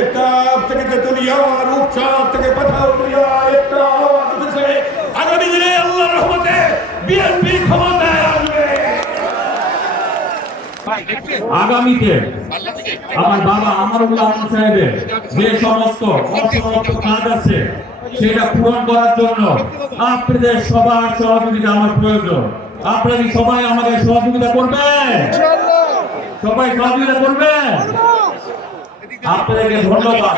একটা থেকে তেতুলিয়া, রূপচাঁদ থেকে পাঠাউলিয়া একটা আওয়াজ উঠেছে, আগামী দিনে আল্লাহর রহমতে বিএনপি ক্ষমতায় আসবে। আগামীতে আমার বাবা আমারুল্লাহ সাহেবের যে সমস্ত অসমাপ্ত কাজ আছে সেটা পূরণ করার জন্য আপনাদের সবার সহযোগিতা আমার প্রয়োজন। আপনারা কি সবাই আমাদের সহযোগিতা করবেন? সবাই সহযোগিতা করবেন? আপনাদেরকে ধন্যবাদ।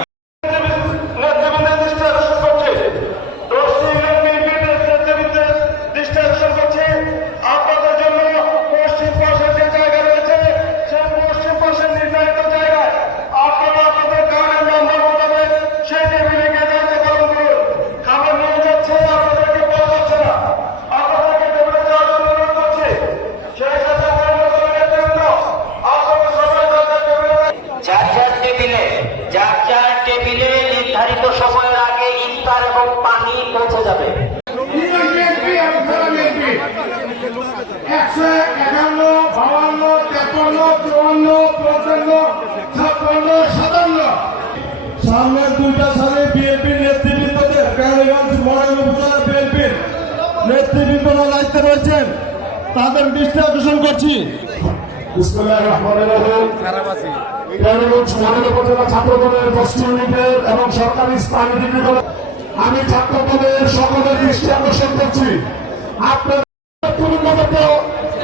নির্ধারিত সময়ের আগে ইফতার এবং পানি পৌঁছে যাবে। 151, 52, 53, 54, 55, 56, সামনের 2টা সালে বিএনপির নেতৃবৃন্দদের কেরানীগঞ্জ মডেল উপজেলা বিএনপির নেতৃবৃন্দরা দায়িত্বে রয়েছেন, তাদের দৃষ্টি আকর্ষণ করছি। বিসমিল্লাহির রহমানির রহিম। কেরানীগঞ্জ মডেল উপজেলা ছাত্রদলের পশ্চিম ইউনিটের এবং সরকারি স্থানীয় ডিগ্রি কলেজ, আমি ছাত্রদলের সকলের দৃষ্টি আকর্ষণ করছি। আপনার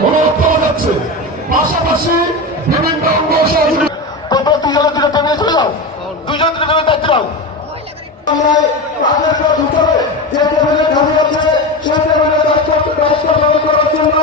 অনুরোধ করা যাচ্ছে, পাশাপাশি বিভিন্ন অঙ্গ সহযোগী চলে যাও, দুজন দায়িত্ব দাও। আমরা তাদেরকে ঢুকতে হবে, যে টেবিলে খালি আছে সেই টেবিলে দায়িত্ব পালন করার জন্য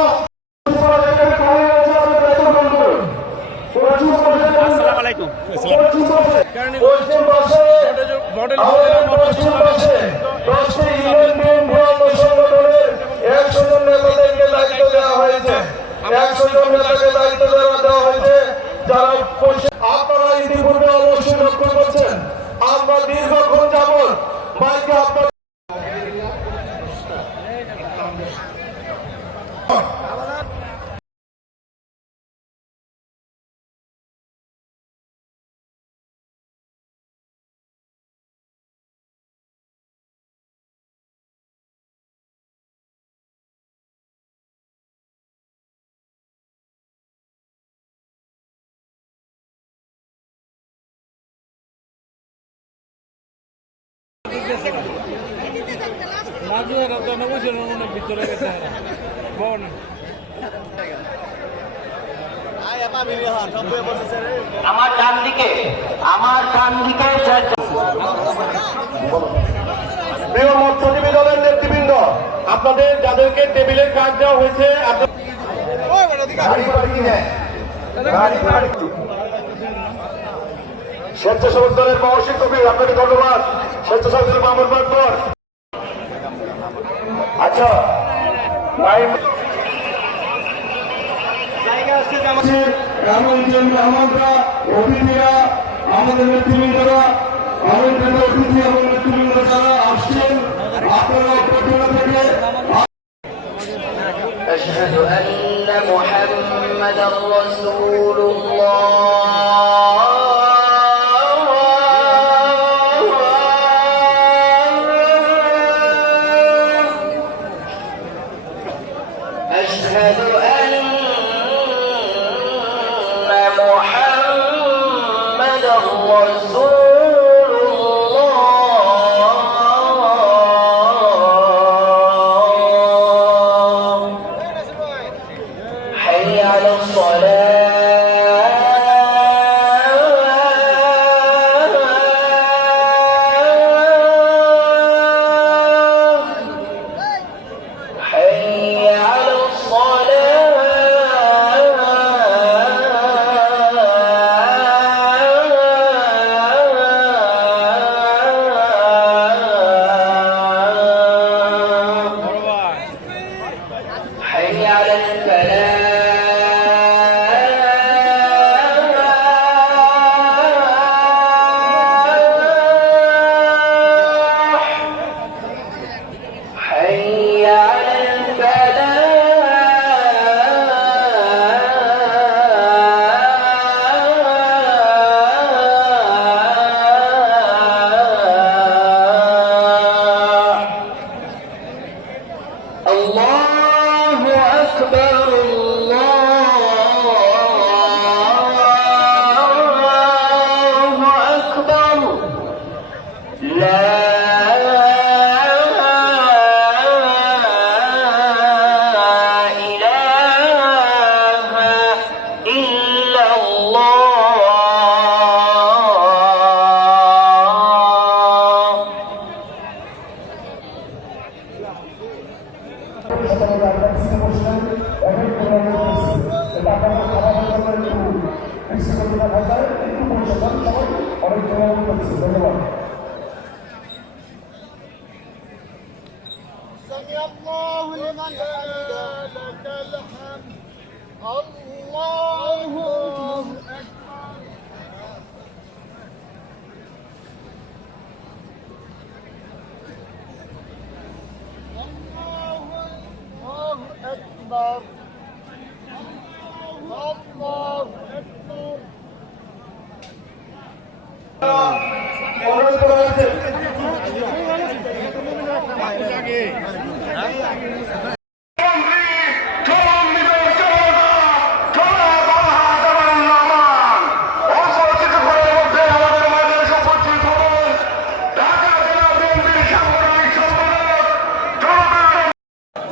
আপনারা ইতিপূর্বে অবশ্যই লক্ষ্য করছেন, আমরা দীর্ঘক্ষণ যাবৎ বাইকে আপনার আমার ডান দিকে প্রিয় মৎস্যজীবী দলের নেতৃবৃন্দ, আপনাদের যাদেরকে টেবিলের কাজ দেওয়া হয়েছে স্বেচ্ছাসেবক দলের মহসিন কবির, আপনাকে ধন্যবাদ। স্বেচ্ছাসেবক দলের মাহমুদ বাকর। আচ্ছা, মেহমানরা, অতিথিরা, আমাদের নেতৃবৃন্দরা, আমাদের অতিথি এবং নেতৃবৃন্দ যারা আসছেন, আপনারা প্রথমে থেকে أشهد أن محمدا رسول الله أشهد أن محمدا رسول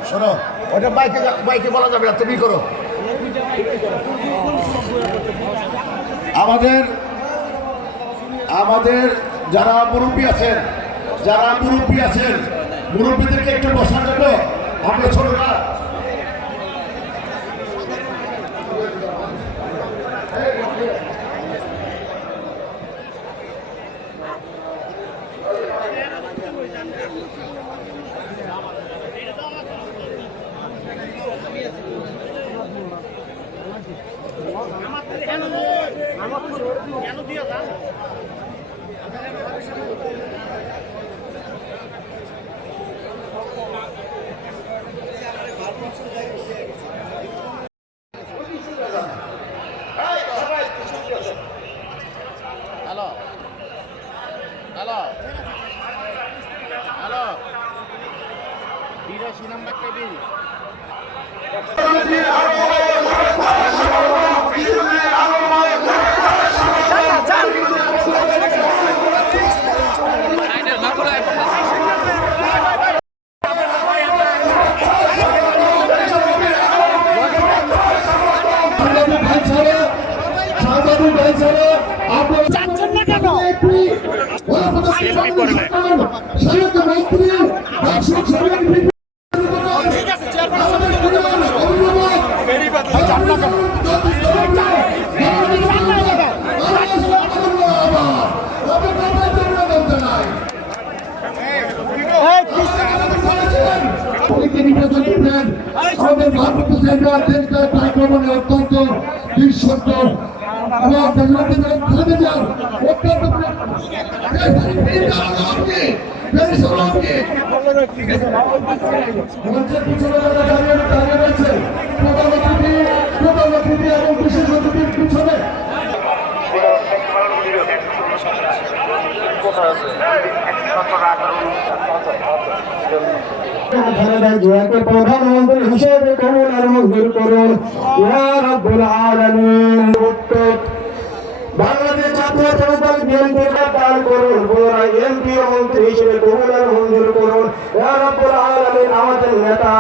শোনো, ওটা বাইকে বলা যাবে না, তুমি করো। আমাদের যারা মুরব্বী আছেন, মুরব্বীদেরকে একটু বসার জন্য আমরা ছোটরা অত্যন্ত বিশ্বস্ত প্রধানমন্ত্রী হিসেবে কবুল আর মঞ্জুর করুন ইয়া রাব্বুল আলামিন। বাংলাদেশ জাতীয় জনতা বিএনপি দান করুন, পুনরায় এমপি ও মন্ত্রী হিসেবে কবুল আর মঞ্জুর করুন ইয়া রাব্বুল আলামিন। আমাদের নেতা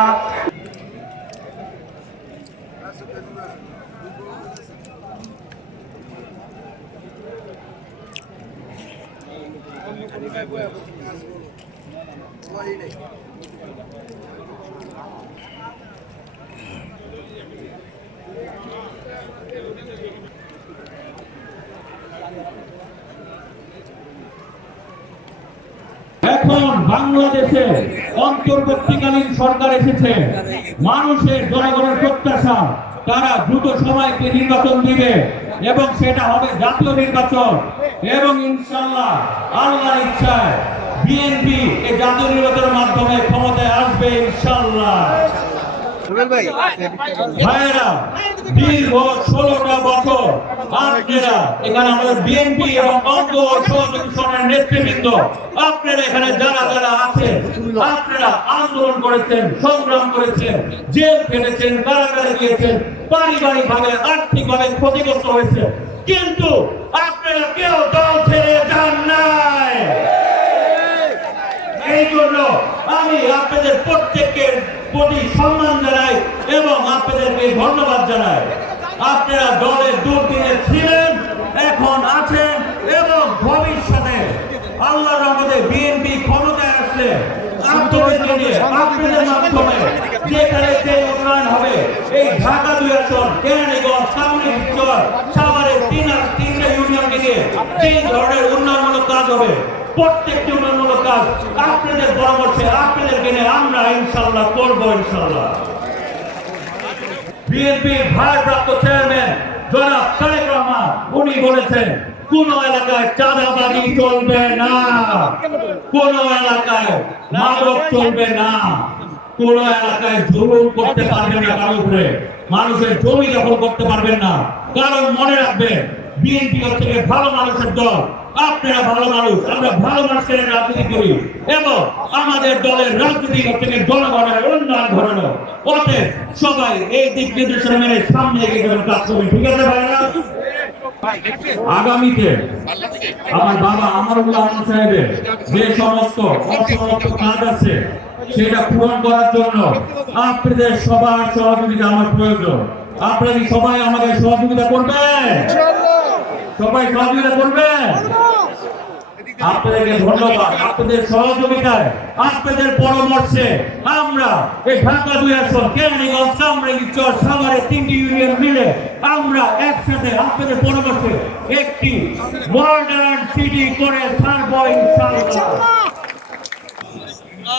এখন বাংলাদেশে অন্তর্বর্তীকালীন সরকার এসেছে, মানুষের জনগণের প্রত্যাশা তারা দ্রুত সময়কে নির্বাচন দিবে এবং সেটা হবে জাতীয় নির্বাচন এবং ইনশাআল্লাহ আল্লাহর ইচ্ছায় বিএনপি এই জাতীয় নির্বাচনের মাধ্যমে ক্ষমতায় আসবে ইনশাআল্লাহ। ভাইয়েরা, দীর্ঘ 16টা বছর আপনারা এখানে আমাদের বিএনপি এবং অঙ্গ সহযোগী সংগঠনের নেতৃবৃন্দ আপনারা এখানে যারা যারা আছেন আপনারা আন্দোলন করেছেন, সংগ্রাম করেছেন, জেল খেটেছেন, কারাগারে গিয়েছেন, পারিবারিক ভাবে আর্থিক ভাবে ক্ষতিগ্রস্ত হয়েছে, কিন্তু আপনারা কেউ দল ছেড়ে যান নাই। এই জন্য আমি আপনাদের প্রত্যেকের প্রতি সম্মান জানাই এবং আপনাদেরকে ধন্যবাদ জানাই। আপনারা দলের দুর্দিনে ছিলেন, এখন আছেন এবং ভবিষ্যতে আল্লাহর রহমতে বিএনপি ক্ষমতায় আসলে আপনাদের মাধ্যমে যেখানে যে উন্নয়ন হবে, এই ঢাকা 2 আসন, কেরানীগঞ্জ, সামরিক চর, সাভারের 3টা ইউনিয়ন থেকে যে ধরনের উন্নয়নমূলক কাজ হবে প্রত্যেকটি উন্নয়নমূলক কাজ আপনাদের পরামর্শে আপনাদের জ্ঞানে আমরা ইনশাআল্লাহ করব ইনশাআল্লাহ। বিএনপির ভারপ্রাপ্ত চেয়ারম্যান জনাব তারেক রহমান উনি বলেছেন কোন এলাকায় চাঁদাবাজি চলবে না, কোন এলাকায় মাদক চলবে না, কোন এলাকায় জুলুম করতে পারবেন না কারোর উপরে, মানুষের জমি দখল করতে পারবেন না। কারণ মনে রাখবেন বিএনপি হচ্ছে ভালো মানুষের দল, আপনারা ভালো মানুষ, আমরা ভালো মানুষের রাজনীতি করি এবং আমাদের দলের রাজনীতি হচ্ছে জনগণের উন্নয়ন ঘটানো। অতএব সবাই এই দিক নির্দেশনা মেনে সামনে এগিয়ে যাবেন, কাজ করবেন, ঠিক আছে ভাইরা? আগামীতে আমার বাবা আমারুল্লাহ আনন্দ সাহেবের যে সমস্ত অসমাপ্ত কাজ আছে সেটা পূরণ করার জন্য আপনাদের সবার সহযোগিতা আমার প্রয়োজন। আপনারা কি সবাই আমাদের সহযোগিতা করবেন? সবাই সহযোগিতা করবেন? আপনাদেরকে ধন্যবাদ। আপনাদের সহযোগিতায়, আপনাদের পরামর্শে আমরা এই ঢাকা 2 আসন, কেরানীগঞ্জ, কামরাঙ্গীরচর, সাভারের 3টি ইউনিয়ন মিলে আমরা একসাথে আপনাদের পরামর্শে একটি মডার্ন সিটি করে ছাড়বো ইনশাআল্লাহ।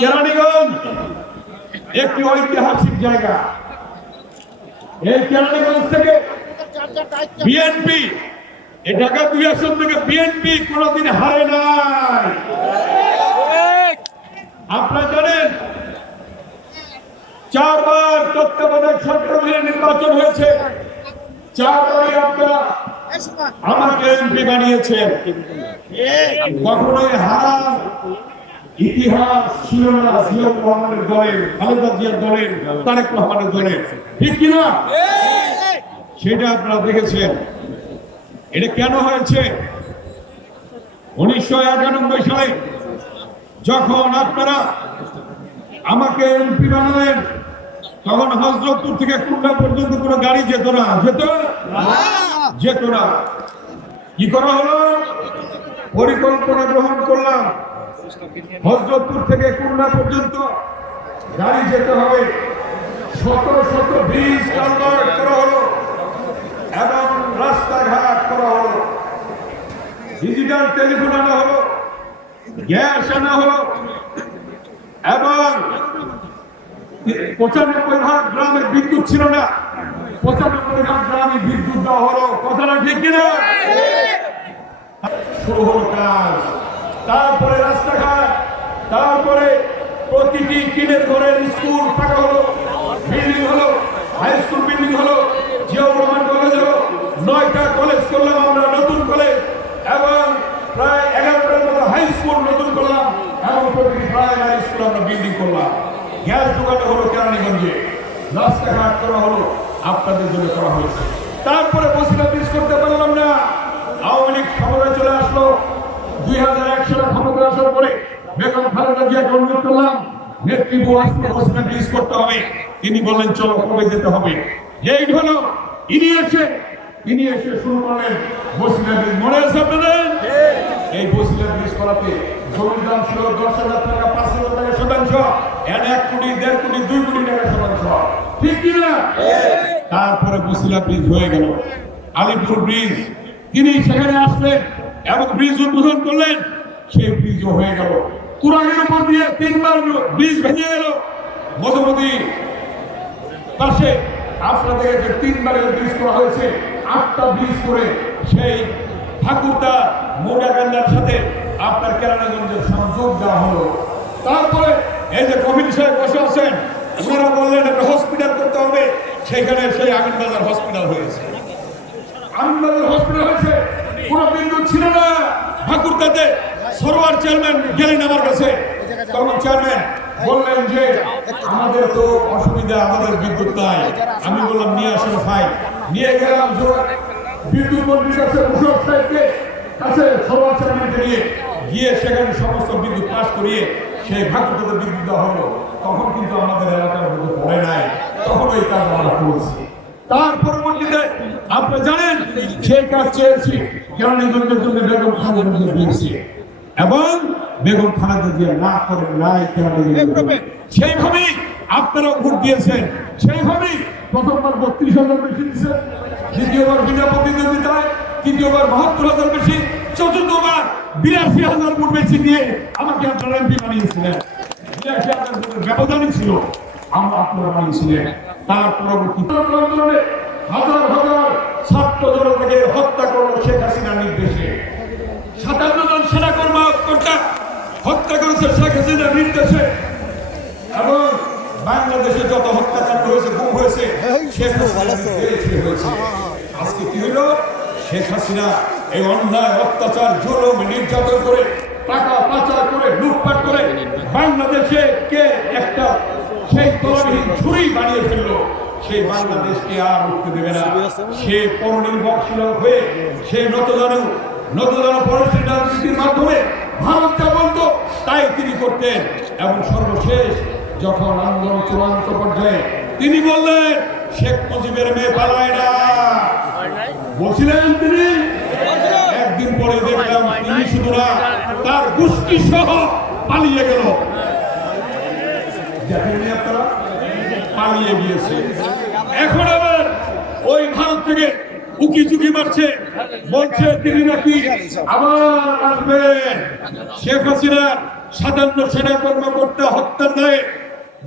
কেরানীগঞ্জ একটি ঐতিহাসিক জায়গা। এই কেরানীগঞ্জ থেকে বিএনপি, এই ঢাকা 2 আসন থেকে বিএনপি কোনদিন হারে নাই। আপনারা জানেন 4 বার তত্ত্বাবধায়ক সরকার নির্বাচন হয়েছে, 4 বারই আপনারা আমাকে এমপি বানিয়েছেন। কখনোই হারার ইতিহাস ছিল না জিয়াউর রহমানের দলের, খালেদা জিয়ার দলের, তারেক রহমানের দলের, ঠিক কিনা? সেটা আপনারা দেখেছেন। এটা কেন হয়েছে? 1991 সালে যখন আপনারা আমাকে এমপি বানালেন তখন হযরতপুর থেকে খুলনা পর্যন্ত কোনো গাড়ি যেত না, যেত না। কি করা হলো? পরিকল্পনা গ্রহণ করলাম, হযরতপুর থেকে খুলনা পর্যন্ত গাড়ি যেতে হবে। শত ব্রিজ কালভার্ট করা হলো এবং রাস্তাঘাট করা হলো, ডিজিটাল টেলিফোন আনা হলো, গ্যাস আনা হলো এবং 95% গ্রামে বিদ্যুৎ ছিল না, 95% গ্রামে বিদ্যুৎ দেওয়া হলো। কথাটা ঠিক কিনা? শুরু হলো কাজ, তারপরে রাস্তাঘাট, তারপরে প্রতিটি টিনের ঘরের স্কুল পাকা হলো, বিল্ডিং হলো, হাই স্কুল বিল্ডিং হলো, জিয়াউর রহমান কলেজ হলো, 9টা কলেজ করলাম আমরা, নতুন কলেজ, এবং প্রায় 11টার মতো হাই স্কুল নতুন করলাম এবং প্রতিটি প্রাইমারি স্কুল আমরা বিল্ডিং করলাম। গ্যাস যোগানো হলো কেরানীগঞ্জে, রাস্তাঘাট করা হলো, আপনাদের জন্য করা হয়েছে। তারপরে বসিলা ব্রিজ করতে পারলাম না, আওয়ামী লীগ ক্ষমতায় চলে আসলো। 2001 সালে ক্ষমতায় আসার পরে বেগম খালেদা জিয়াকে অনুরোধ করলাম নেতৃত্ব আসলে বসিলা ব্রিজ করতে হবে। তিনি বললেন চলো কবে যেতে হবে। এই হলো ইনি এসে শুরু করলেন বসিলা ব্রিজ। মনে আছে আপনাদের? এই বসিলা ব্রিজ করাতে জমির দাম ছিল 10,000 টাকা, 5,000 টাকা শতাংশ, এর 1 কোটি, 1.5 কোটি, 2 কোটি টাকা শতাংশ, ঠিক কিনা? তারপরে বসিলা ব্রিজ হয়ে গেল। আলিপুর ব্রিজ, তিনি সেখানে আসলেন এবং ব্রিজ উদ্বোধন করলেন, সেই ব্রিজও হয়ে গেল। কুরাগের উপর দিয়ে 3বার ব্রিজ ভেঙে গেল। মধুমতি পাশে আপনারা দেখেছেন 3বারের ব্রিজ করা হয়েছে, 8টা ব্রিজ করে সেই ঠাকুরদা মোটাগান্ডার সাথে আপনার কেরানীগঞ্জের সংযোগ দেওয়া হলো। তারপরে এই যে কমিটি সাহেব বসে আছেন, ওনারা বললেন একটা হসপিটাল করতে হবে, সেখানে সেই আমিনবাজার হসপিটাল হয়েছে। আমিনবাজার হসপিটাল হয়েছে, কোনো বিদ্যুৎ ছিল না ঠাকুরদাতে। সরোয়ার চেয়ারম্যান গেলেন আমার কাছে, তখন চেয়ারম্যান বললেন যে আমাদের তো অসুবিধা, আমাদের বিদ্যুৎ নাই। আমি বললাম নিয়ে আসেন ফাইল, নিয়ে গেলাম বিদ্যুৎ মন্ত্রীর কাছে, মুশারফ সাহেবকে কাছে, সরোয়ার চেয়ারম্যানকে নিয়ে গিয়ে সেখানে সমস্ত বিদ্যুৎ পাস করিয়ে সেই ঠাকুরদাতে বিদ্যুৎ দেওয়া হলো। তখন কিন্তু আমাদের এলাকার মধ্যে পড়ে নাই, তখন ওই কাজ আমরা করেছি। তার পরবর্তীতে আপনি জানেন সেই কাজ চেয়েছি কেরানীগঞ্জের জন্য বেগম খালেদা জিয়া দিয়েছি এবং বেগম খালেদা জিয়া না করেন নাই কেরানীগঞ্জে। সেইভাবেই আপনারা ভোট দিয়েছেন, সেইভাবেই প্রথমবার 32,000 বেশি দিয়েছেন, দ্বিতীয়বার বিনা প্রতিদ্বন্দ্বিতায়, তৃতীয়বার 72,000 বেশি, চতুর্থবার 82,000 ভোট বেশি দিয়ে আমাকে আপনারা এমপি বানিয়েছিলেন। 82,000 ভোটের ব্যবধানই ছিল আপনারা বানিয়েছিলেন। তার পরবর্তীতে হাজার হাজার ছাত্র জনতাকে হত্যা করলো শেখ হাসিনার নির্দেশে। 57 জন সেনা কর্মকর্তা হত্যা করেছে শেখ হাসিনার নির্দেশে। এবং বাংলাদেশে যত হত্যাকাণ্ড হয়েছে, গুম হয়েছে, শেখ হাসিনার নির্দেশে হয়েছে। আজকে কি হলো? শেখ হাসিনা এই অন্যায়, অত্যাচার, জুলুম, নির্যাতন করে, টাকা পাচার করে, লুটপাট করে বাংলাদেশে কে একটা সেই তলাবিহীন ছুরি বানিয়ে ফেললো। সেই বাংলাদেশকে আর উঠতে দেবে না। সে পরনির্ভরশীল হয়ে সে নতজানু পরিস্থিতির রাজনীতির মাধ্যমে ভারত যা বলতো তাই তিনি করতেন। এবং সর্বশেষ যখন আন্দোলন চূড়ান্ত পর্যায়ে তিনি বললেন শেখ মুজিবের মেয়ে পালায় না, বলছিলেন তিনি। একদিন পরে দেখলাম তিনি শুধু না, তার গোষ্ঠী সহ পালিয়ে গেল। দেখেননি আপনারা? পালিয়ে গিয়েছে। এখন আবার ওই ভারত থেকে উকি চুকি মারছে, বলছে তিনি নাকি আবার আসবেন। শেখ হাসিনার 57 সেনা কর্মকর্তা হত্যার দায়ে,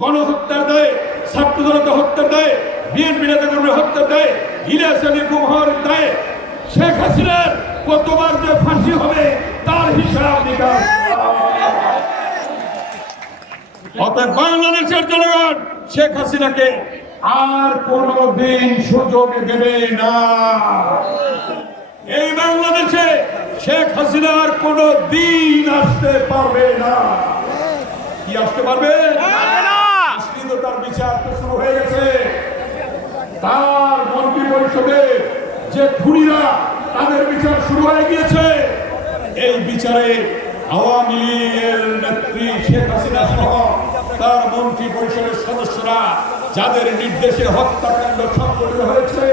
গণহত্যার দায়ে, ছাত্র জনতা হত্যার দায়ে, বিএনপি নেতাকর্মী হত্যার দায়ে, ইলিয়াস আলী গুম হওয়ার দায়ে শেখ হাসিনার কতবার যে ফাঁসি হবে তার হিসাব নিকাশ। অতএব বাংলাদেশের জনগণ শেখ হাসিনাকে আর কোনদিন সুযোগ দেবে না। এই বাংলাদেশে শেখ হাসিনার কোন দিন আসতে পারবে না। কি আসতে পারবে না? তার বিচার তো শুরু হয়ে গেছে। তার মন্ত্রী পরিষদে যে খুনিরা, তাদের বিচার শুরু হয়ে গিয়েছে। এই বিচারে আওয়ামী লীগের নেত্রী শেখ হাসিনা সহ তার মন্ত্রী পরিষদের সদস্যরা যাদের নির্দেশে হত্যাকাণ্ড সংঘটিত হয়েছে,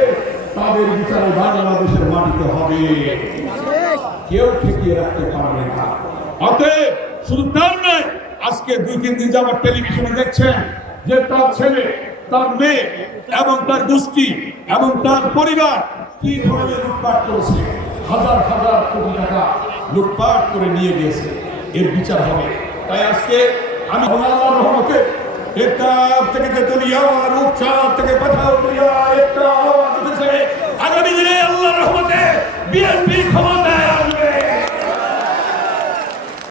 তাদের বিচারে বাংলাদেশের মাটিতে হবে। কেউ ঠেকিয়ে রাখতে পারবে না। অতএব শুধু তার নয়, আজকে 2-3 দিন যাবার টেলিভিশনে দেখছেন যে তার ছেলে, তার মেয়ে এবং তার গোষ্ঠী এবং তার পরিবার কি ধরনের লুটপাট করেছে। হাজার হাজার কোটি টাকা লুটপাট করে নিয়ে গিয়েছে। এর বিচার হবে। তাই আজকে আমি আল্লাহর রহমতে একটা থেকে তেতুলিয়া, রূপচাঁদ থেকে পাঠাউলিয়া একটা আওয়াজ উঠেছে। আগামী দিনে আল্লাহর রহমতে বিএনপি ক্ষমতায়